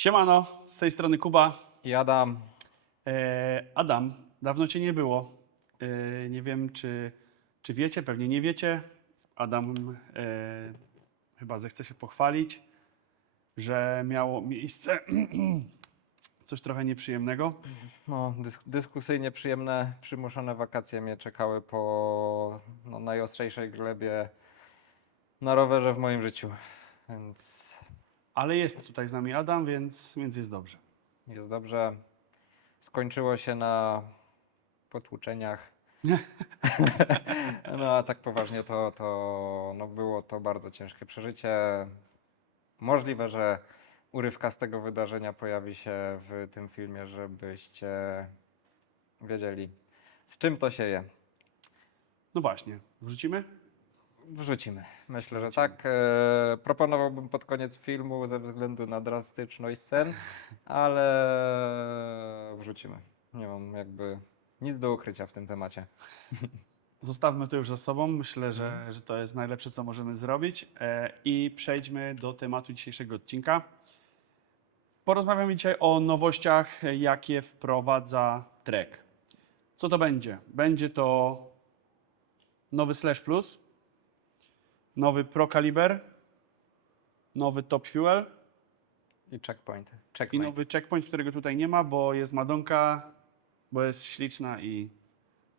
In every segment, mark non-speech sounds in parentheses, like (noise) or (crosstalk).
Siemano, z tej strony Kuba. I Adam, E, Adam, dawno Cię nie było. E, nie wiem, czy, czy wiecie, pewnie nie wiecie. Adam e, chyba zechce się pochwalić, że miało miejsce (clears throat) coś trochę nieprzyjemnego. no, dysk dyskusyjnie przyjemne, przymuszone wakacje mnie czekały po no, najostrzejszej glebie na rowerze w moim życiu. Więc Ale jest tutaj z nami Adam, więc, więc jest dobrze. jest dobrze. Skończyło się na potłuczeniach. (laughs) no a tak poważnie to, to no, było to bardzo ciężkie przeżycie. Możliwe, że urywka z tego wydarzenia pojawi się w tym filmie, żebyście wiedzieli, z czym to się je. No właśnie, wrzucimy? Wrzucimy. Myślę, że tak. E, proponowałbym pod koniec filmu ze względu na drastyczność scen, ale wrzucimy. Nie mam jakby nic do ukrycia w tym temacie. (laughs) Zostawmy to już za sobą. Myślę, że, że to jest najlepsze, co możemy zrobić. E, I przejdźmy do tematu dzisiejszego odcinka. Porozmawiamy dzisiaj o nowościach, jakie wprowadza Trek. Co to będzie? Będzie to nowy Slash Plus, nowy Pro Caliber, nowy Top Fuel I checkpoint. i Checkpoint. nowy Checkpoint, którego tutaj nie ma, bo jest Madonka, bo jest śliczna i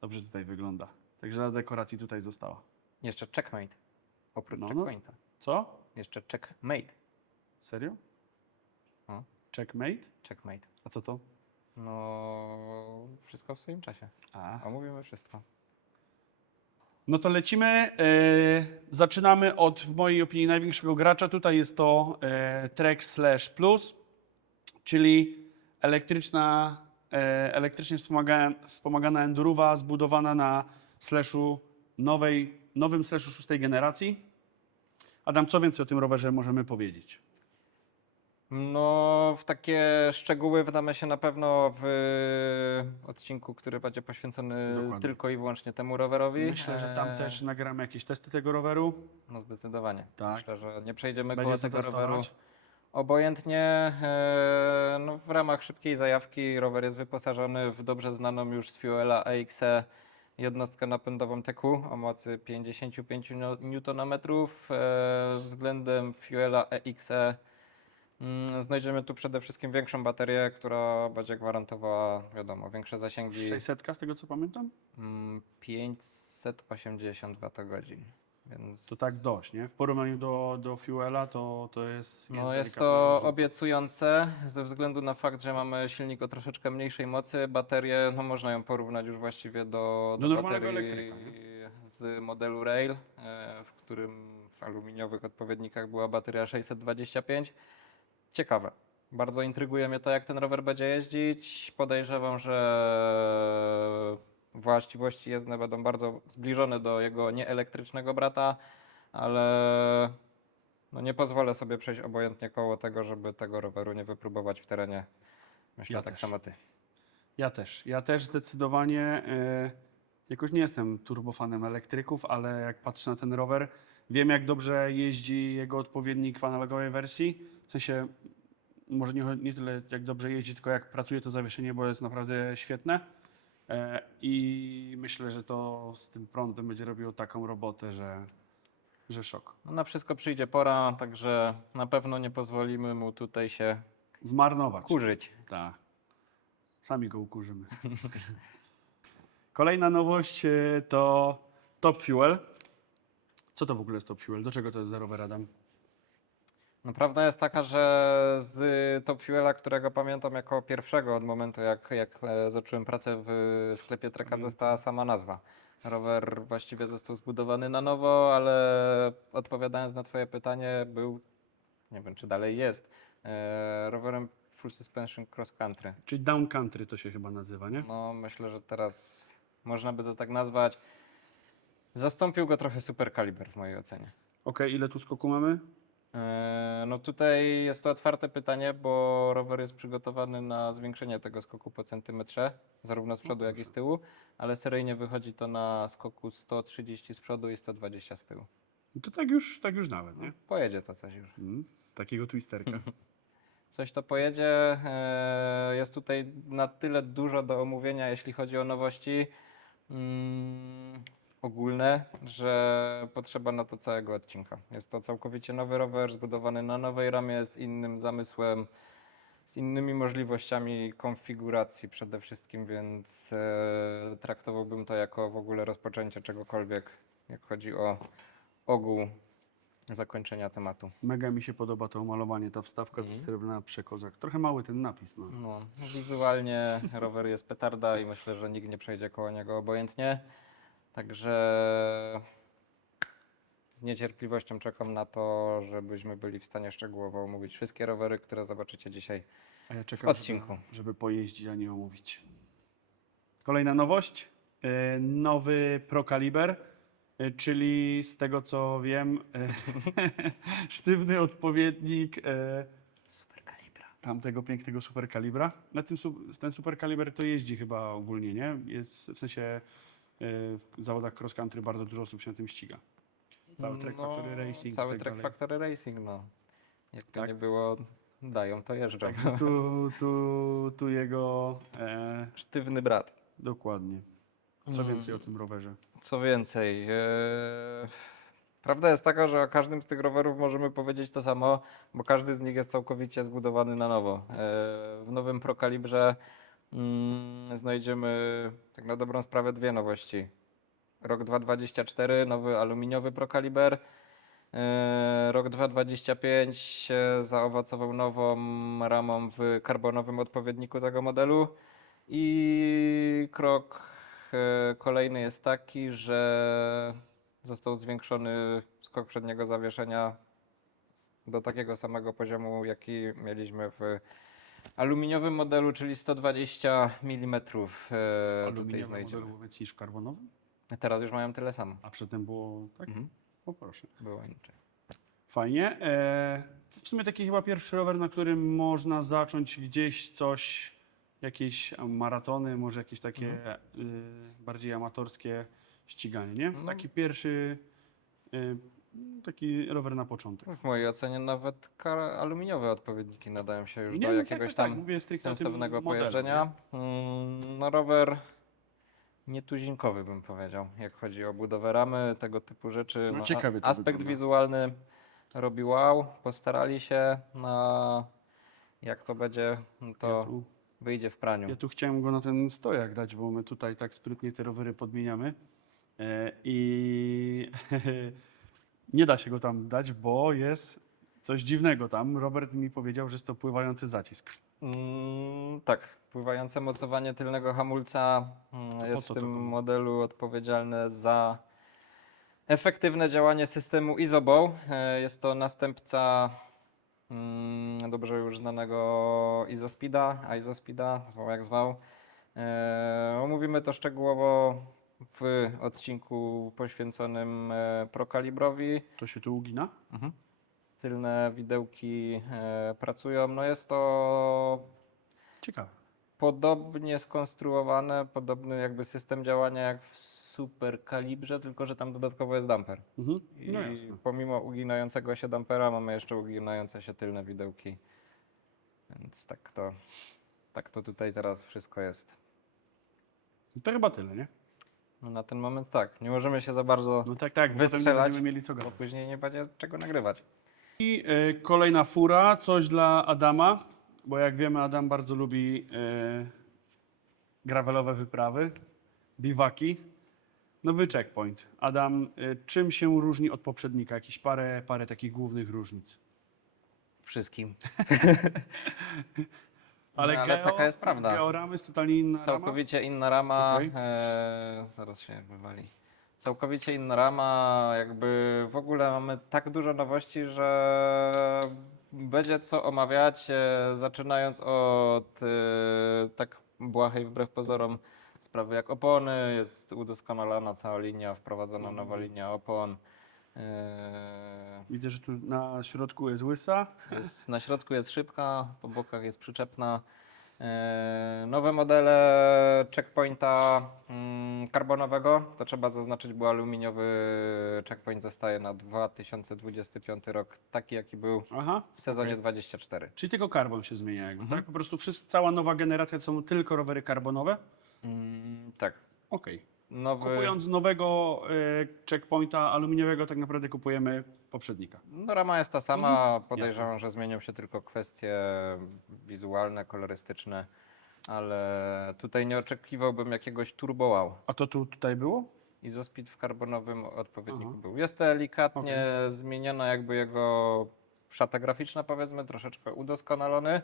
dobrze tutaj wygląda. Także dla dekoracji tutaj została. Jeszcze checkmate. Oprócz No, no. checkpointa. Co? Jeszcze checkmate. Serio? No. Checkmate? Checkmate. A co to? No, wszystko w swoim czasie. A. Omówimy wszystko. No to lecimy. E, zaczynamy od, w mojej opinii, największego gracza. Tutaj jest to e, Trek Slash Plus, czyli elektryczna, e, elektrycznie wspomagana, endurowa zbudowana na slashu nowej, nowym slashu szóstej generacji. Adam, co więcej o tym rowerze możemy powiedzieć? No, w takie szczegóły wdamy się na pewno w odcinku, który będzie poświęcony Dokładnie. tylko i wyłącznie temu rowerowi. Myślę, że tam Eee, też nagramy jakieś testy tego roweru. No, zdecydowanie. Tak. Myślę, że nie przejdziemy Będzie koło co tego testować? roweru obojętnie. Eee, No, w ramach szybkiej zajawki rower jest wyposażony w dobrze znaną już z Fuela AXE jednostkę napędową TQ o mocy 55 Nm. Eee, Względem Fuela EXE znajdziemy tu przede wszystkim większą baterię, która będzie gwarantowała, wiadomo, większe zasięgi. 600 z tego co pamiętam? Mm, 580 Wh. Więc To tak dość, nie? W porównaniu do, do Fuela to, to jest. No jest to różnica. obiecujące ze względu na fakt, że mamy silnik o troszeczkę mniejszej mocy. Baterię, no można ją porównać już właściwie do, Do do baterii elektryka, z modelu Rail, e, w którym w aluminiowych odpowiednikach była bateria 625. Ciekawe. Bardzo intryguje mnie to, jak ten rower będzie jeździć. Podejrzewam, że właściwości jezdne będą bardzo zbliżone do jego nieelektrycznego brata, ale no nie pozwolę sobie przejść obojętnie koło tego, żeby tego roweru nie wypróbować w terenie. Myślę Ja tak też. samo ty. Ja też. Ja też zdecydowanie. E, jakoś nie jestem turbofanem elektryków, ale jak patrzę na ten rower, wiem jak dobrze jeździ jego odpowiednik w analogowej wersji. W sensie, może nie, nie tyle jak dobrze jeździ, tylko jak pracuje to zawieszenie, bo jest naprawdę świetne. E, I myślę, że to z tym prądem będzie robiło taką robotę, że, że szok. No na wszystko przyjdzie pora, także na pewno nie pozwolimy mu tutaj się Zmarnować. kurzyć. Tak. Sami go ukurzymy. (laughs) Kolejna nowość e, to Top Fuel. Co to w ogóle jest Top Fuel? Do czego to jest zerowy radam? No prawda jest taka, że z Top Fuela, którego pamiętam jako pierwszego od momentu, jak, jak e, zacząłem pracę w sklepie Treka, Mhm. została sama nazwa. Rower właściwie został zbudowany na nowo, ale odpowiadając na Twoje pytanie, był, nie wiem czy dalej jest, e, rowerem Full Suspension Cross Country. Czyli Down Country to się chyba nazywa, nie? No myślę, że teraz można by to tak nazwać. Zastąpił go trochę Super Caliber w mojej ocenie. Okej, ile tu skoku mamy? Eee, No tutaj jest to otwarte pytanie, bo rower jest przygotowany na zwiększenie tego skoku po centymetrze, zarówno z przodu, jak i z tyłu, ale seryjnie wychodzi to na skoku 130 z przodu i 120 z tyłu. No to tak już, tak już nawet, nie? Pojedzie to coś już. Mm, takiego twisterka. (laughs) (laughs) coś to pojedzie. E, Jest tutaj na tyle dużo do omówienia, jeśli chodzi o nowości mm, ogólne, że potrzeba na to całego odcinka. Jest to całkowicie nowy rower, zbudowany na nowej ramie, z innym zamysłem, z innymi możliwościami konfiguracji przede wszystkim, więc e, traktowałbym to jako w ogóle rozpoczęcie czegokolwiek, jak chodzi o ogół zakończenia tematu. Mega mi się podoba to malowanie, ta wstawka Mhm. srebrna przekozak. Trochę mały ten napis, no. No, wizualnie rower jest petarda i myślę, że nikt nie przejdzie koło niego obojętnie. Także z niecierpliwością czekam na to, żebyśmy byli w stanie szczegółowo omówić wszystkie rowery, które zobaczycie dzisiaj. A ja czekam, odcinku. Żeby, żeby pojeździć, a nie omówić. Kolejna nowość. e, Nowy Pro Caliber, e, czyli z tego co wiem, e, (laughs) sztywny odpowiednik kalibra. tamtego pięknego Super Calibra. Na tym, su- ten Super Caliber to jeździ chyba ogólnie, nie? Jest w sensie w zawodach cross country bardzo dużo osób się na tym ściga. Cały Track Factory Racing. Cały tak Track dalej. Factory Racing, no. Jak to Tak. nie było, dają, to jeżdżą. Tak, tu, tu, tu jego e, Sztywny brat. dokładnie. Co Mm. więcej o tym rowerze? Co więcej, e, prawda jest taka, że o każdym z tych rowerów możemy powiedzieć to samo, bo każdy z nich jest całkowicie zbudowany na nowo. E, w nowym Pro Calibrze mm, znajdziemy tak na dobrą sprawę dwie nowości. Rok 2024, nowy aluminiowy Pro Caliber. E, Rok 2025 e, zaowocował nową ramą w karbonowym odpowiedniku tego modelu. I krok e, kolejny jest taki, że został zwiększony skok przedniego zawieszenia do takiego samego poziomu, jaki mieliśmy w aluminiowym modelu, czyli 120 mm. E, tutaj Aluminiowy znajdziemy. model niż w karbonowym? Teraz już mają tyle samo. A przedtem było tak? Mhm. O proszę. Było inaczej. Fajnie. E, w sumie taki chyba pierwszy rower, na którym można zacząć gdzieś coś, jakieś maratony, może jakieś takie y, bardziej amatorskie ściganie, nie? No. Taki pierwszy, y, taki rower na początek. W mojej ocenie nawet kar- aluminiowe odpowiedniki nadają się już Nie, do no tak, jakiegoś tak, tak, tam mówię stricte o tym sensownego modelu, pojeżdżenia. Mm, No rower nietuzinkowy bym powiedział, jak chodzi o budowę ramy, tego typu rzeczy. No, No, a- ciekawie to aspekt wygląda. wizualny robi wow, postarali się, no, jak to będzie, no to Ja tu, wyjdzie w praniu. ja tu chciałem go na ten stojak dać, bo my tutaj tak sprytnie te rowery podmieniamy e, i (laughs) nie da się go tam dać, bo jest coś dziwnego tam. Robert mi powiedział, że jest to pływający zacisk. Mm, tak, pływające mocowanie tylnego hamulca mm, jest w to tym modelu odpowiedzialne za efektywne działanie systemu Isobow. E, Jest to następca mm, dobrze już znanego Isospeeda, Isospeeda, zwał jak zwał. E, Omówimy to szczegółowo w odcinku poświęconym e, Prokalibrowi. To się tu ugina? Mhm. Tylne widełki e, pracują. No jest to Ciekawe. podobnie skonstruowane, podobny jakby system działania jak w super kalibrze, tylko że tam dodatkowo jest damper. Mhm. I No jasne. pomimo uginającego się dampera mamy jeszcze uginające się tylne widełki. Więc tak to, tak to tutaj teraz wszystko jest. To chyba tyle, nie? No na ten moment tak. Nie możemy się za bardzo, No tak, tak, potem nie Wystrzelać. będziemy mieli co bo gadać. później nie będzie czego nagrywać. I e, kolejna fura, coś dla Adama, bo jak wiemy Adam bardzo lubi e, gravelowe wyprawy, biwaki. Nowy checkpoint. Adam, e, czym się różni od poprzednika? Jakieś parę, parę takich głównych różnic. Wszystkim. (laughs) Ale, No, ale geo, taka jest prawda. Georamy jest totalnie inna. Całkowicie inna rama. Okej. E, zaraz się wywali. Całkowicie inna rama. Jakby w ogóle mamy tak dużo nowości, że będzie co omawiać. E, zaczynając od e, tak błahej wbrew pozorom sprawy jak opony. Jest udoskonalana cała linia, wprowadzona Mhm. nowa linia opon. E, Widzę, że tu na środku jest łysa. jest, na środku jest szybka, po bokach jest przyczepna. E, Nowe modele checkpointa mm, karbonowego, to trzeba zaznaczyć, bo aluminiowy checkpoint zostaje na 2025 rok, taki jaki był Aha. w sezonie okej. 24. Czyli tylko karbon się zmienia, jakby, Mhm. tak? Po prostu wszyscy, cała nowa generacja to są tylko rowery karbonowe? Mm, tak. Okej. Nowy, Kupując nowego e, checkpointa aluminiowego, tak naprawdę kupujemy poprzednika. no rama jest ta sama, Mhm. podejrzewam, że zmienią się tylko kwestie wizualne, kolorystyczne, ale tutaj nie oczekiwałbym jakiegoś turbo wow. A to tu tutaj było? Izospid w karbonowym odpowiedniku Aha. był. Jest delikatnie zmieniona jakby jego szata graficzna powiedzmy, troszeczkę udoskonalony.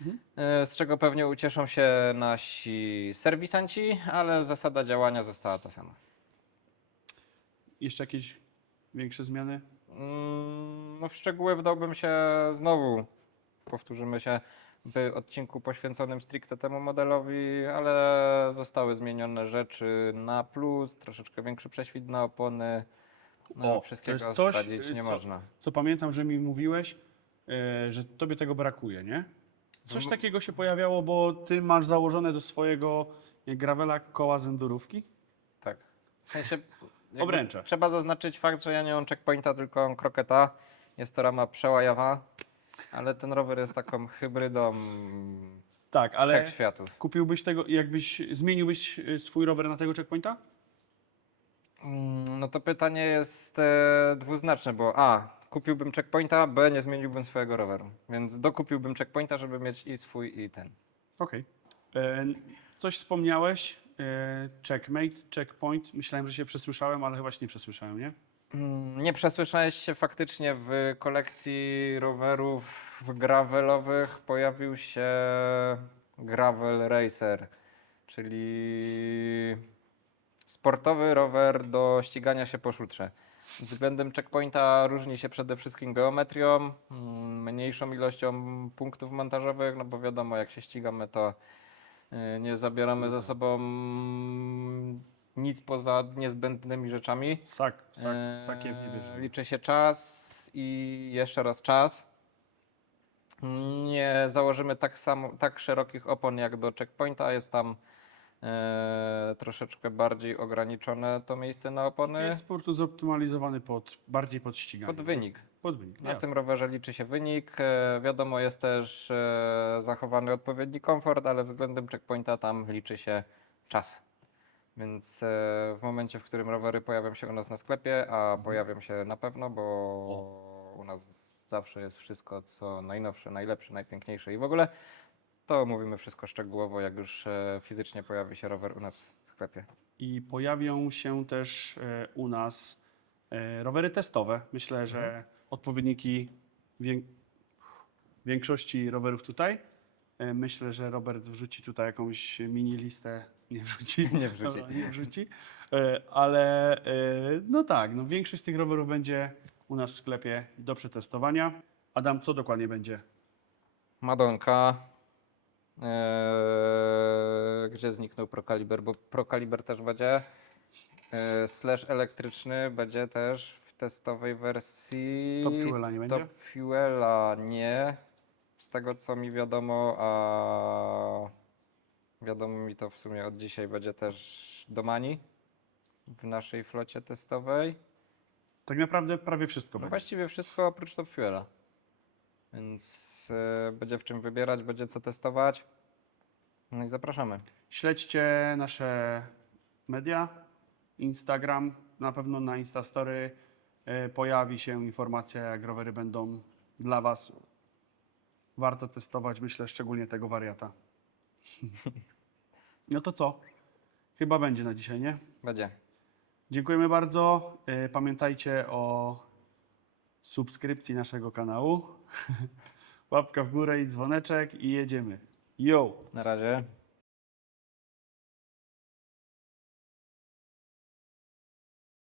Mhm. e, Z czego pewnie ucieszą się nasi serwisanci, ale zasada działania została ta sama. Jeszcze jakieś większe zmiany? Mm, No w szczegóły wdałbym się znowu, powtórzymy się w odcinku poświęconym stricte temu modelowi, ale zostały zmienione rzeczy na plus, troszeczkę większy prześwit na opony. No, O, to wszystkiego jest coś, y, nie co- można. Co pamiętam, że mi mówiłeś, e, że tobie tego brakuje, nie? Coś No- takiego się pojawiało, bo ty masz założone do swojego gravela koła z endurówki? Tak. W sensie jakby Obręcze. Trzeba zaznaczyć fakt, że ja nie mam checkpointa, tylko mam kroketa. Jest to rama przełajowa, ale ten rower jest taką hybrydą Tak, ale trzech światów. kupiłbyś tego, jakbyś, zmieniłbyś e, swój rower na tego checkpointa? Mm, No to pytanie jest e, dwuznaczne, bo A, kupiłbym checkpointa, B, nie zmieniłbym swojego roweru. Więc dokupiłbym checkpointa, żeby mieć i swój, i ten. Okej. E, Coś wspomniałeś, e, checkmate, checkpoint, myślałem, że się przesłyszałem, ale chyba się nie przesłyszałem, nie? Mm, Nie przesłyszałeś się faktycznie w kolekcji rowerów gravelowych pojawił się Gravel Racer, czyli sportowy rower do ścigania się po szutrze. Względem checkpointa różni się przede wszystkim geometrią, mm, mniejszą ilością punktów montażowych, no bo wiadomo, jak się ścigamy, to y, nie zabieramy ze sobą nic poza niezbędnymi rzeczami. Sak, sak, Eee, sakiew nie. Liczy się czas i jeszcze raz czas. Nie założymy tak, samo, tak szerokich opon jak do checkpointa. Jest tam e, troszeczkę bardziej ograniczone to miejsce na opony. Jest po prostu zoptymalizowany pod, bardziej pod ściganie. Pod wynik. Pod wynik, Na jasne. tym rowerze liczy się wynik. E, wiadomo, jest też e, zachowany odpowiedni komfort, ale względem checkpointa tam liczy się czas. Więc e, w momencie, w którym rowery pojawią się u nas na sklepie, a pojawią się na pewno, bo u nas zawsze jest wszystko, co najnowsze, najlepsze, najpiękniejsze i w ogóle, to mówimy wszystko szczegółowo, jak już e, fizycznie pojawi się rower u nas w sklepie. I pojawią się też e, u nas e, rowery testowe. Myślę, że Mhm. odpowiedniki wię- większości rowerów tutaj. E, Myślę, że Robert wrzuci tutaj jakąś mini listę. Nie wrzuci. (laughs) Nie wrzuci. Dobra, nie wrzuci. E, Ale e, no tak, no większość z tych rowerów będzie u nas w sklepie do przetestowania. Adam, co dokładnie będzie? Madonka. Eee, gdzie zniknął Procaliber? Bo Procaliber też będzie. Eee, slash elektryczny będzie też w testowej wersji. Top Fuela nie będzie? Top Fuela nie. Z tego co mi wiadomo, a wiadomo mi to w sumie od dzisiaj będzie też Domani w naszej flocie testowej. Tak naprawdę prawie wszystko będzie. Właściwie wszystko oprócz Top Fuela. Więc e, będzie w czym wybierać, będzie co testować. No i zapraszamy. Śledźcie nasze media, Instagram. Na pewno na Instastory e, pojawi się informacja, jak rowery będą dla Was. Warto testować, myślę, szczególnie tego wariata. (laughs) No to co? Chyba będzie na dzisiaj, nie? Będzie. Dziękujemy bardzo. E, Pamiętajcie o subskrypcji naszego kanału. (laughs) Łapka w górę i dzwoneczek i jedziemy. Yo! Na razie.